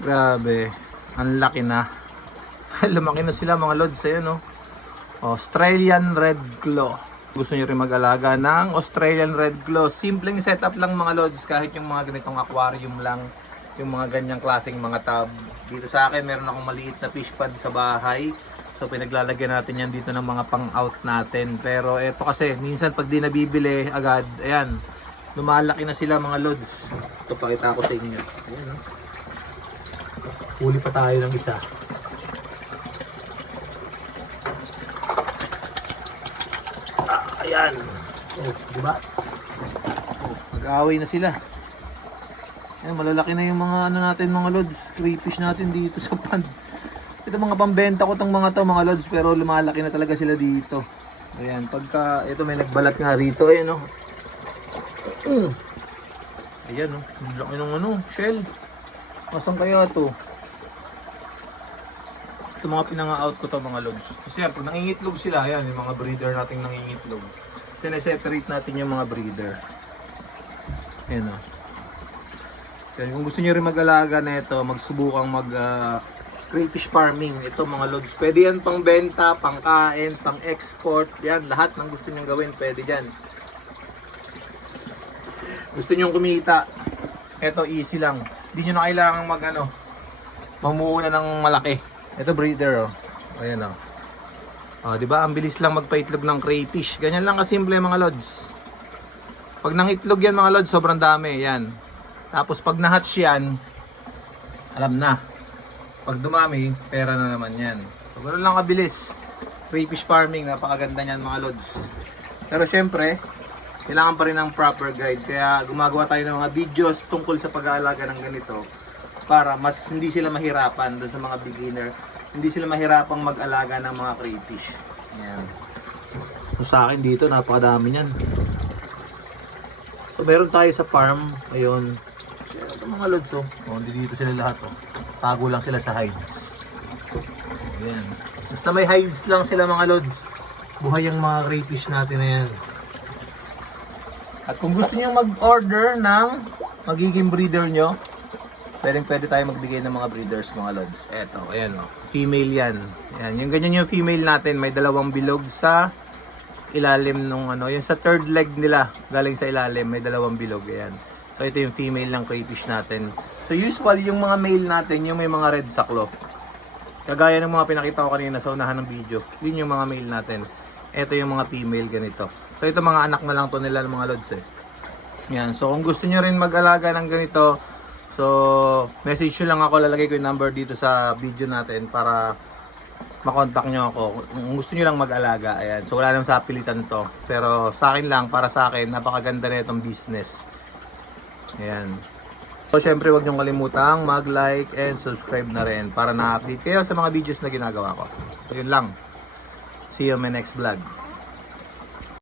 Grabe. Ang laki na. Lumaki na sila mga lods. Ayan, no? Australian Red Claw. Gusto nyo rin mag-alaga ng Australian Red Claw. Simpleng setup lang mga lods. Kahit yung mga ganitong aquarium lang. Yung mga ganyang klaseng mga tub. Dito sa akin meron akong maliit na fish pad sa bahay. So pinaglalagyan natin yan dito ng mga pang-out natin. Pero eto kasi minsan pag di nabibili agad. Ayan. Lumalaki na sila mga lods. Ito pakita ko sa inyo. Ayan, no? Huli pa tayo ng isa. Ayan. Diba? Mag-aaway na sila. Ayan, malalaki na yung mga ano natin mga lods. Crayfish natin dito sa pond. Ito mga pambenta ko tong mga to mga lods. Pero lumalaki na talaga sila dito. Ayan. Pagka, ito may nagbalat nga rito. Ayan, oh. Ayan, oh. Laki ng ano, shell. Asan kaya to? Ito mga pinanga-out ko to mga lods. Kasi yan, pag nangingitlog sila, yan, yung mga breeder nating nangingitlog. Sineseparate natin yung mga breeder. Ayan, o. Yan, kung gusto nyo rin mag-alaga na ito, magsubukang crayfish farming. Ito mga lods, pwede yan pang benta, pang kain, pang export. Yan, lahat ng gusto nyo gawin, pwede dyan. Gusto nyo kumita, ito easy lang. Hindi nyo na kailangan mamuuna ng malaki. Ito breeder, oh. Ayan, oh. Oh, 'di ba? Ang bilis lang magpaitlog ng crayfish. Ganyan lang kasimple mga lods. Pag nangitlog yan mga lods, sobrang dami, yan. Tapos pag na-hatch yan, alam na. Pag dumami, pera na naman yan. So, ganoon lang kabilis. Crayfish farming, napakaganda niyan mga lods. Pero syempre, kailangan pa rin ng proper guide. Kaya gumagawa tayo ng mga videos tungkol sa pag-aalaga ng ganito. Para mas hindi sila mahirapan doon sa mga beginner. Hindi sila mahirapang mag-alaga ng mga crayfish. Ayan. So, sa akin dito, napakadami niyan. So, meron tayo sa farm. Ayun. Ito mga lods, oh. Oh, dito sila lahat, oh. Tago lang sila sa hides. Ayan. Basta may hides lang sila mga lods. Buhay ang mga crayfish natin na yan. At kung gusto niyo mag-order ng magiging breeder nyo, pwede tayo magbigay ng mga breeders mga lods. Eto, ayan o. Female yan. Ayan, yung ganyan yung female natin. May dalawang bilog sa ilalim nung ano. Yung sa third leg nila, galing sa ilalim, may dalawang bilog. Ayan. So ito yung female ng crayfish natin. So usual yung mga male natin, yung may mga red sa claw. Kagaya ng mga pinakita ko kanina sa unahan ng video. Yun yung mga male natin. Ito yung mga female ganito. So ito mga anak na lang to nila mga lods eh. Yan. So kung gusto nyo rin mag-alaga ng ganito, so, message nyo lang ako, lalagay ko yung number dito sa video natin para makontak nyo ako. Kung gusto nyo lang mag-alaga, ayan. So, wala naman sa pilitan to. Pero sa akin lang, para sa akin, napakaganda na itong business. Ayan. So, syempre, huwag nyo kalimutang mag-like and subscribe na rin para na-update kayo sa mga videos na ginagawa ko. So, yun lang. See you in my next vlog.